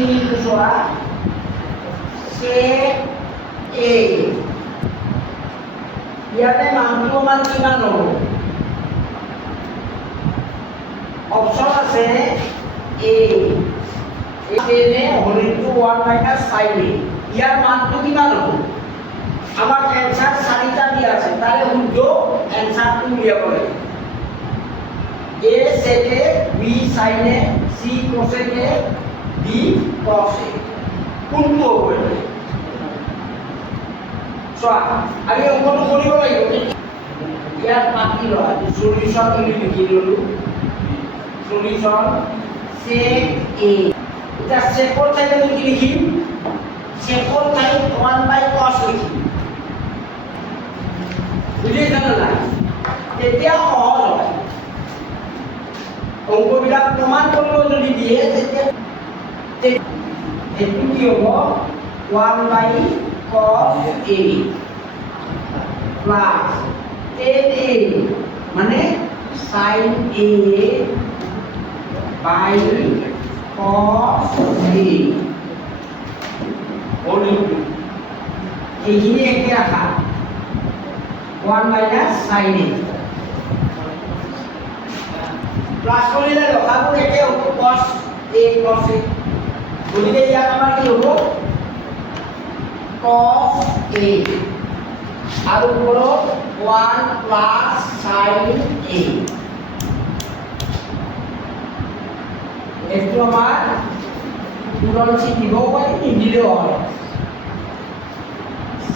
তিনিটো চোৱা চেক এ ইয়াতে মানটো আমাৰ কিমান হ'ব অপশ্যন আছে এ এনে হৰিণটো 1 মাইনাছ চাইন এ ইয়াৰ মানটো কিমান হ'ব আমাক এনসাৰ চাৰিটা দিয়া আছে তাৰে শুদ্ধ এনসারটো উলিয়াব লাগে এ সেকে বি সাইন এ সি কোসেক এ ডি কস এ কোনটো হ'ব চোৱা আমি অংকটো কৰিব লাগিব ইয়াত মাতি লোৱা সলিউশন আমি লিখি ললো সলিউশন সেক এ এটা সেকৰ ঠাইত আমি কি লিখিম সেকৰ ঠাইত 1/cos লিখিম বুঝিছা না তেতিয়া সহজ হয় অংকবিলাক প্ৰমাণ কৰিব যদি দিয়ে তেতিয়া এইটো কি হ'ব 1/cos a plus tan a মানে sin a by cos a whole into এইখিনি একে রাখা 1 minus sin a প্লাস কৰিলে লসাগু একে হ'ব cos a cos a গতিকে ইয়াত আমাৰ কি হ'ব cos a আৰু ওপৰত 1 plus sin a এইটো আমাৰ পুৰণচি দিব পাৰি নিদিলেও হয়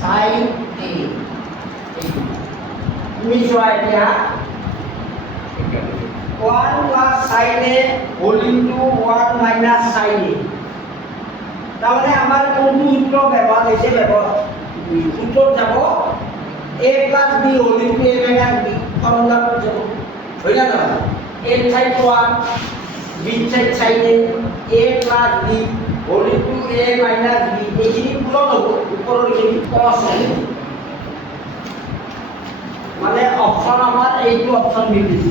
sin a তুমি চোৱা এতিয়া 1 plus sin a whole into 1 minus sin a তাহলে আমার কোনটো সূত্র ব্যবহার হয়েছে সূত্র যাব a plus b whole into a minus b formula যাব হই না a side 1 b side sin a plus b whole into a minus b এইখিনি পূরণ হ'ব উপৰৰ এইখিনি cos a মানে অপশন আমাৰ এইটো অপশন মিলিছে